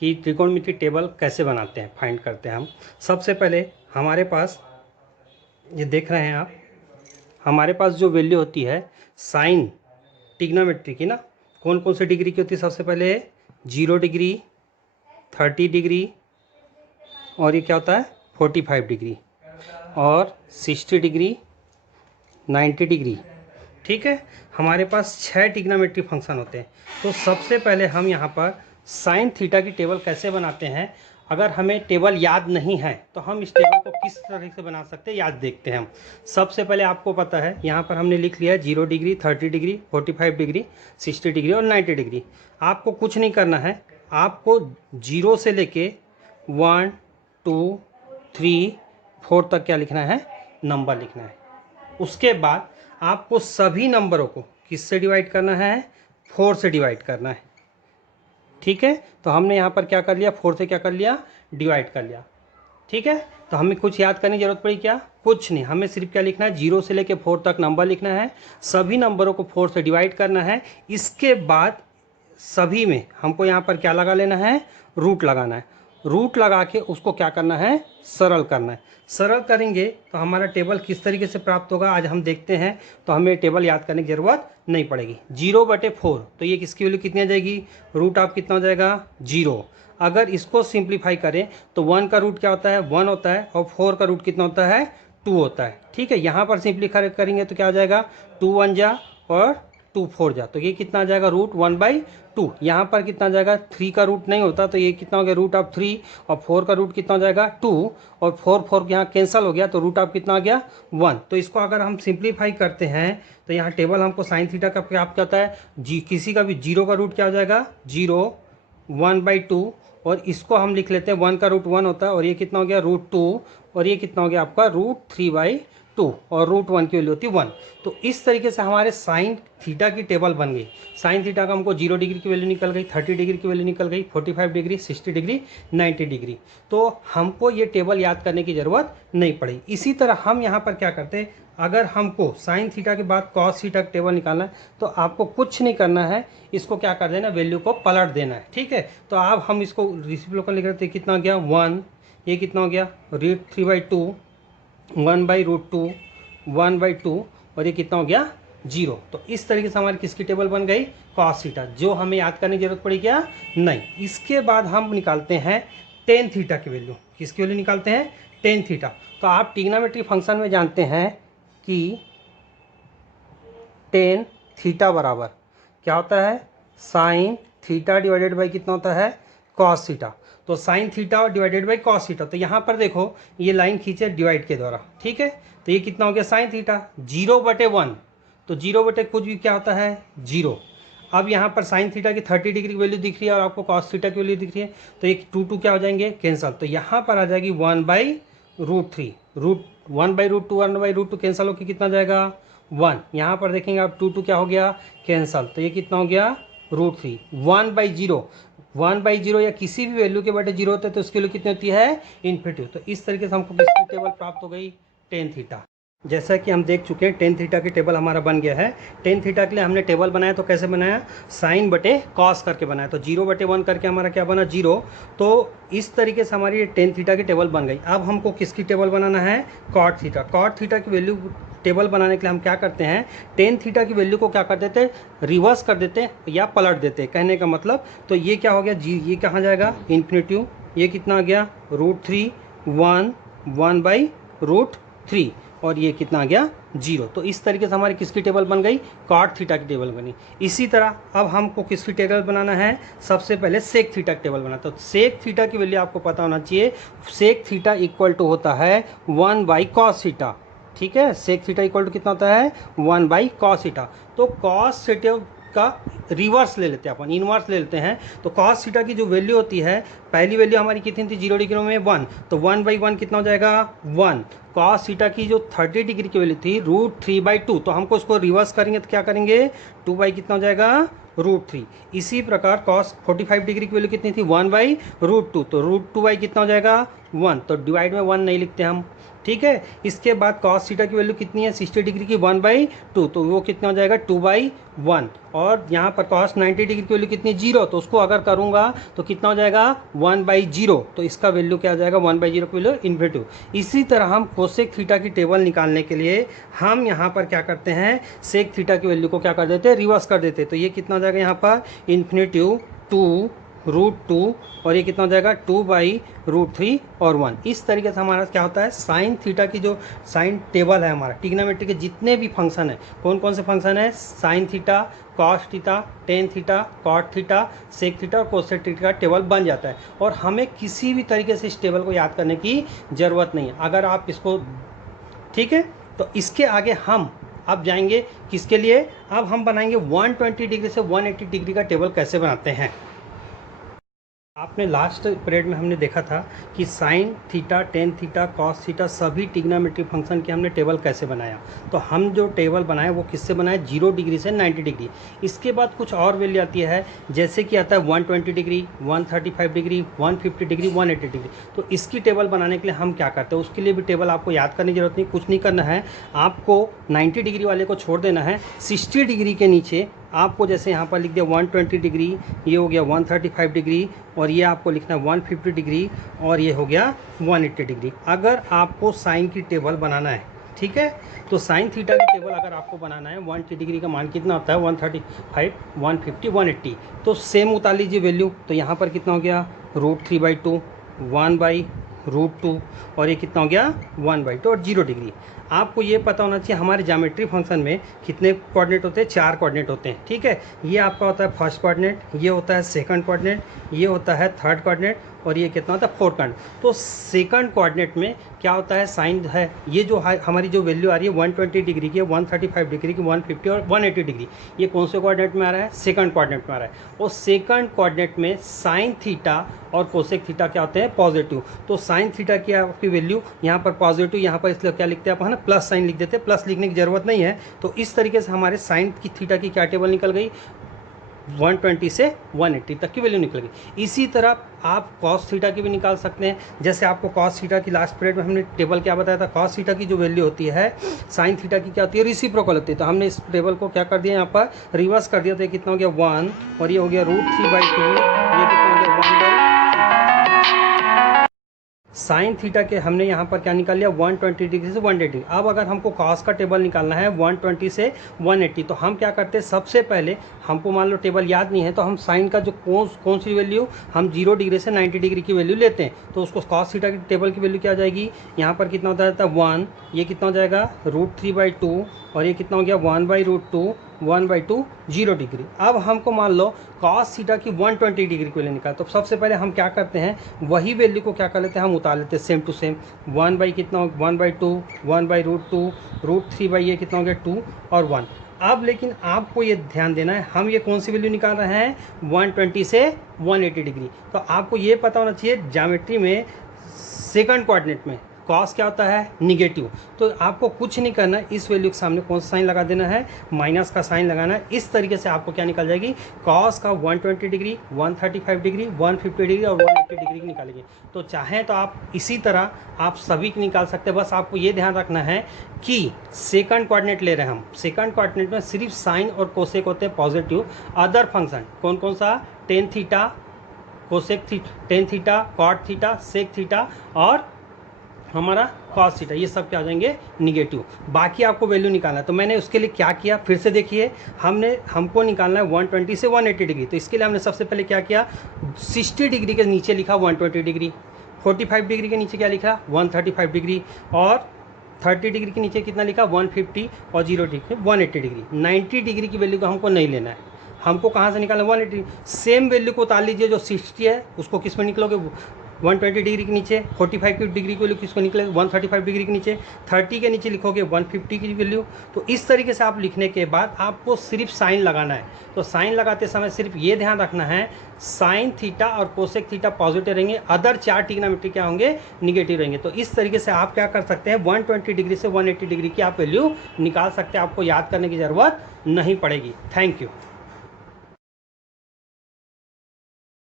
कि त्रिकोणमिति टेबल कैसे बनाते हैं, फाइंड करते हैं हम। सबसे पहले हमारे पास ये देख रहे हैं आप, हमारे पास जो वैल्यू होती है साइन ट्रिग्नोमेट्री की ना, कौन कौन सी डिग्री की होती है? सबसे पहले 0 डिग्री, 30 डिग्री, और ये क्या होता है 45 डिग्री, और 60 डिग्री, 90 डिग्री। ठीक है, हमारे पास 6 ट्रिग्नोमेट्री फंक्शन होते हैं। तो सबसे पहले हम यहाँ पर साइन थीटा की टेबल कैसे बनाते हैं, अगर हमें टेबल याद नहीं है तो हम इस टेबल को किस तरह से बना सकते हैं, याद देखते हैं हम। सबसे पहले आपको पता है यहाँ पर हमने लिख लिया है 0 डिग्री, 30 डिग्री, 45 डिग्री, 60 डिग्री और 90 डिग्री। आपको कुछ नहीं करना है, आपको 0 से लेके 1 2 3 4 तक क्या लिखना है, नंबर लिखना है। उसके बाद आपको सभी नंबरों को किससे डिवाइड करना है, 4 से डिवाइड करना है। ठीक है, तो हमने यहाँ पर क्या कर लिया, 4 से क्या कर लिया, डिवाइड कर लिया। ठीक है, तो हमें कुछ याद करने की जरूरत पड़ी क्या, कुछ नहीं, हमें सिर्फ क्या लिखना है, 0 से लेके 4 तक नंबर लिखना है, सभी नंबरों को 4 से डिवाइड करना है। इसके बाद सभी में हमको यहाँ पर क्या लगा लेना है, रूट लगाना है। रूट लगा के उसको क्या करना है, सरल करना है। सरल करेंगे तो हमारा टेबल किस तरीके से प्राप्त होगा आज हम देखते हैं। तो हमें टेबल याद करने की ज़रूरत नहीं पड़ेगी। 0/4 तो ये किसकी वैल्यू कितनी आ जाएगी, रूट ऑफ कितना हो जाएगा, 0। अगर इसको सिंप्लीफाई करें तो 1 का रूट क्या होता है, 1 होता है, और 4 का रूट कितना होता है, 2 होता है। ठीक है, यहाँ पर सिंप्लीफाई करेंगे तो क्या आ जाएगा, 2 1 जा और 2 4 जा, तो ये कितना आ जाएगा, रूट 1/2। यहाँ पर कितना आ जाएगा, 3 का रूट नहीं होता तो ये कितना हो गया, रूट ऑफ 3, और 4 का रूट कितना हो जाएगा, 2, और 4 यहाँ कैंसिल हो गया तो रूट ऑफ कितना आ गया, 1। तो इसको अगर हम सिंप्लीफाई करते हैं तो यहाँ टेबल हमको साइन थीटा का प्राप्त करता है। किसी का भी 0 का रूट क्या हो जाएगा, 0, 1/2, और इसको हम लिख लेते हैं 1 का रूट 1 होता है, और ये कितना हो गया, रूट 2, और ये कितना हो गया आपका, रूट 3/2, और रूट 1 की वैल्यू होती है 1। तो इस तरीके से हमारे साइन थीटा की टेबल बन गई। साइन थीटा का हमको 0 डिग्री की वैल्यू निकल गई, 30 डिग्री की वैल्यू निकल गई, 45 डिग्री, 60 डिग्री, 90 डिग्री। तो हमको ये टेबल याद करने की ज़रूरत नहीं पड़ी। इसी तरह हम यहाँ पर क्या करते हैं, अगर हमको साइन थीटा के बाद कॉस थीटा का टेबल निकालना है तो आपको कुछ नहीं करना है, इसको क्या कर देना, वैल्यू को पलट देना है। ठीक है, तो अब हम इसको रेसिप्रोकल लिख रहे थे, कितना हो गया 1, ये कितना हो गया, रूट 3/2, 1/√2, 1/2, और ये कितना हो गया, 0। तो इस तरीके से हमारी किसकी टेबल बन गई, कॉस थीटा, जो हमें याद करने की जरूरत पड़ी क्या, नहीं। इसके बाद हम निकालते हैं टेन थीटा की वैल्यू। किसकी वैल्यू निकालते हैं, टेन थीटा। तो आप ट्रिग्नोमेट्री फंक्शन में जानते हैं कि टेन थीटा बराबर क्या होता है, साइन थीटा डिवाइडेड बाई कितना होता है, कॉस थीटा। तो sine theta divided by cos theta, तो यहाँ पर देखो ये लाइन खींचे डिवाइड के द्वारा। ठीक है, तो ये कितना हो गया, साइन थीटा 0/1, तो 0 कुछ भी क्या होता है, 0। अब यहाँ पर साइन थीटा की 30 डिग्री की वैल्यू दिख रही है और आपको कॉस थीटा की वैल्यू दिख रही है, तो ये 2 क्या हो जाएंगे, कैंसल। तो यहाँ पर आ जाएगी 1/√3, रूट 1/√2, 1/√2 कैंसल होकर कितना जाएगा, 1। यहाँ पर देखेंगे आप 2 क्या हो गया, कैंसल, तो ये कितना हो गया, √3। 1/0, 1/0 या किसी भी वैल्यू के बटे 0 होते हैं तो उसकी वैल्यू कितनी होती है, इन्फिनिटी। तो इस तरीके से हमको किसकी टेबल प्राप्त हो गई, टेन थीटा। जैसा कि हम देख चुके हैं टेन थीटा की टेबल हमारा बन गया है। टेन थीटा के लिए हमने टेबल बनाया तो कैसे बनाया, साइन बटे कॉस करके बनाया, तो 0/1 करके हमारा क्या बना, 0। तो इस तरीके से हमारी टेन थीटा की टेबल बन गई। अब हमको किसकी टेबल बनाना है, कॉट थीटा। कॉट थीटा की वैल्यू टेबल बनाने के लिए हम क्या करते हैं, टेन थीटा की वैल्यू को क्या कर देते हैं, रिवर्स कर देते हैं या पलट देते हैं, कहने का मतलब। तो ये क्या हो गया, जी ये कहाँ जाएगा, इन्फिनिटी, ये कितना आ गया, √3, 1, 1/√3, और ये कितना आ गया, 0। तो इस तरीके से हमारी किसकी टेबल बन गई, कॉट थीटा की टेबल बनी। इसी तरह अब हमको किसकी टेबल बनाना है, सबसे पहले सेक थीटा की टेबल बनाना। तो सेक थीटा की वैल्यू आपको पता होना चाहिए, सेक थीटा इक्वल टू होता है 1/cos थीटा। ठीक है, सेक थीटा इक्वल टू कितना होता है, 1/cos थीटा। तो कॉस थीटा का रिवर्स ले लेते हैं अपन, इनवर्स ले लेते हैं। तो कॉस थीटा की जो वैल्यू होती है, पहली वैल्यू हमारी कितनी थी, 0 डिग्री में 1, तो 1/1 कितना हो जाएगा, 1। कॉस थीटा की जो 30 डिग्री की वैल्यू थी, √3/2, तो हमको उसको रिवर्स करेंगे तो क्या करेंगे, 2 कितना हो जाएगा, √3। इसी प्रकार कॉस 45 डिग्री की वैल्यू कितनी थी 1/√2, तो √2 कितना हो जाएगा 1, तो डिवाइड में 1 नहीं लिखते हम, ठीक है। इसके बाद कॉस थीटा की वैल्यू कितनी है 60 डिग्री की 1/2, तो वो कितना हो जाएगा 2/1। और यहाँ पर कॉस 90 डिग्री की वैल्यू कितनी 0, तो उसको अगर करूँगा तो कितना हो जाएगा 1/0, तो इसका वैल्यू क्या आ जाएगा 1/0 की वैल्यू इन्फिनिटी। इसी तरह हम कोसेक थीटा की टेबल निकालने के लिए हम यहाँ पर क्या करते हैं सेक थीटा की वैल्यू को क्या कर देते हैं रिवर्स कर देते हैं, तो ये कितना हो जाएगा यहाँ पर इन्फिनिटी 2√2 और ये कितना हो जाएगा 2/√3 और 1। इस तरीके से हमारा क्या होता है साइन थीटा की जो साइन टेबल है हमारा ट्रिग्नोमेट्री के जितने भी फंक्शन है, कौन कौन से फंक्शन है sine theta, cos theta, tan theta, cot theta, sec theta और कोसेक थीटा का टेबल बन जाता है। और हमें किसी भी तरीके से इस टेबल को याद करने की ज़रूरत नहीं है अगर आप इसको, ठीक है। तो इसके आगे हम अब जाएंगे किसके लिए, अब हम बनाएंगे 120 डिग्री से 180 डिग्री का टेबल कैसे बनाते हैं। आपने लास्ट पीरियड में हमने देखा था कि sine theta, tan theta, cos theta सभी ट्रिग्नोमेट्रिक फंक्शन के हमने टेबल कैसे बनाया। तो हम जो टेबल बनाए वो किससे बनाए 0 डिग्री से 90 डिग्री। इसके बाद कुछ और वैल्यू आती है जैसे कि आता है 120 डिग्री, 135 डिग्री, 150 डिग्री, 180 डिग्री। तो इसकी टेबल बनाने के लिए हम क्या करते हैं उसके लिए भी टेबल आपको याद करने की जरूरत नहीं, कुछ नहीं करना है, आपको 90 डिग्री वाले को छोड़ देना है। 60 डिग्री के नीचे आपको जैसे यहाँ पर लिख दिया 120 डिग्री, ये हो गया 135 डिग्री और ये आपको लिखना है 150 डिग्री और ये हो गया 180 डिग्री। अगर आपको साइन की टेबल बनाना है, ठीक है, तो साइन थीटा की टेबल अगर आपको बनाना है 180 डिग्री का मान कितना होता है 135, 150, 180, तो सेम उतार लीजिए वैल्यू। तो यहाँ पर कितना हो गया √3/2, 1/√2 और ये कितना हो गया 1/2 और 0 डिग्री। आपको ये पता होना चाहिए हमारे ज्योमेट्री फंक्शन में कितने कोऑर्डिनेट होते हैं, 4 कोऑर्डिनेट होते हैं, ठीक है। ये आपका होता है फर्स्ट कोऑर्डिनेट, ये होता है सेकंड कोऑर्डिनेट, ये होता है थर्ड कोऑर्डिनेट और ये कितना होता है फोर्थ कोऑर्डिनेट। तो सेकंड कोऑर्डिनेट में क्या होता है साइन है, ये जो हमारी जो वैल्यू आ रही है 120 डिग्री की, 135 डिग्री की, 150 और 180 डिग्री, ये कौन से कोऑर्डिनेट में आ रहा है सेकंड कोऑर्डिनेट में आ रहा है। और सेकंड कोऑर्डिनेट में साइन थीटा और कोसेक थीटा क्या होते हैं पॉजिटिव। तो साइन थीटा की आपकी वैल्यू यहाँ पर पॉजिटिव, यहाँ पर इसलिए क्या लिखते हैं आप है ना प्लस साइन लिख देते हैं, प्लस लिखने की ज़रूरत नहीं है। तो इस तरीके से हमारे साइन की थीटा की क्या टेबल निकल गई 120 से 180 तक की वैल्यू निकल गई। इसी तरह आप कॉस थीटा की भी निकाल सकते हैं। जैसे आपको कॉस थीटा की लास्ट पीरियड में हमने टेबल क्या बताया था, कॉस थीटा की जो वैल्यू होती है साइन थीटा की क्या होती है रेसिप्रोकल होती है। तो हमने इस टेबल को क्या कर दिया यहाँ पर रिवर्स कर दिया, तो ये कितना हो गया 1 और ये हो गया √3/2, ये कितना हो गया 1/, साइन थीटा के हमने यहाँ पर क्या निकाल लिया 120 डिग्री से 180। अब अगर हमको कॉस का टेबल निकालना है 120 से 180, तो हम क्या करते हैं सबसे पहले हमको मान लो टेबल याद नहीं है तो हम साइन का जो कौन सी वैल्यू हम 0 डिग्री से 90 डिग्री की वैल्यू लेते हैं। तो उसको कॉस थीटा की टेबल की वैल्यू क्या आ जाएगी, यहाँ पर कितना होता है 1, ये कितना हो जाएगा √3/2 और ये कितना हो गया 1/√2, 1/2 0 डिग्री। अब हमको मान लो कॉस थीटा की 120 डिग्री की वैल्यू निकाल, तो सबसे पहले हम क्या करते हैं वही वैल्यू को क्या कर लेते हैं हम उतार लेते हैं सेम टू सेम। 1 कितना हो 1/2, 1/√2, √3 ये कितना हो गया 2 और 1। अब लेकिन आपको ये ध्यान देना है हम ये कौन सी वैल्यू निकाल रहे हैं 120 से 180 डिग्री। तो आपको ये पता होना चाहिए ज्योमेट्री में सेकंड कोऑर्डिनेट में कॉस क्या होता है निगेटिव। तो आपको कुछ नहीं करना है, इस वैल्यू के सामने कौन सा साइन लगा देना है माइनस का साइन लगाना है। इस तरीके से आपको क्या निकल जाएगी कॉस का 120 डिग्री, 135 डिग्री, 150 डिग्री और 180 डिग्री की निकालेंगे। तो चाहें तो आप इसी तरह आप सभी की निकाल सकते हैं। बस आपको ये ध्यान रखना है कि सेकंड कोऑर्डिनेट ले रहे हैं हम, सेकंड कोऑर्डिनेट में सिर्फ साइन और कोसेक होते हैं पॉजिटिव। अदर फंक्शन कौन कौन सा tan theta, cosec theta, tan theta, cot theta, sec theta और हमारा कॉस थीटा, ये सब क्या आ जाएंगे निगेटिव। बाकी आपको वैल्यू निकालना है। तो मैंने उसके लिए क्या किया फिर से देखिए, हमको निकालना है 120 से 180 डिग्री। तो इसके लिए हमने सबसे पहले क्या किया 60 डिग्री के नीचे लिखा 120 डिग्री, 45 डिग्री के नीचे क्या लिखा 135 डिग्री और 30 डिग्री के नीचे कितना लिखा 150 और 0 डिग्री 180 डिग्री। 90 डिग्री की वैल्यू को हमको नहीं लेना है, हमको कहाँ से निकालना 180। सेम वैल्यू को उतार लीजिए, जो 60 है उसको किस में निकलोगे 120 डिग्री के नीचे, 45 डिग्री की वैल्यू किसको निकले 135 डिग्री के नीचे, 30 के नीचे लिखोगे 150 की वैल्यू। तो इस तरीके से आप लिखने के बाद आपको सिर्फ साइन लगाना है। तो साइन लगाते समय सिर्फ ये ध्यान रखना है साइन थीटा और कोसेक थीटा पॉजिटिव रहेंगे, अदर 4 ट्रिग्नोमेट्री क्या होंगे निगेटिव रहेंगे। तो इस तरीके से आप क्या कर सकते हैं 120 डिग्री से 180 डिग्री की आप वैल्यू निकाल सकते हैं, आपको याद करने की ज़रूरत नहीं पड़ेगी। Thank you.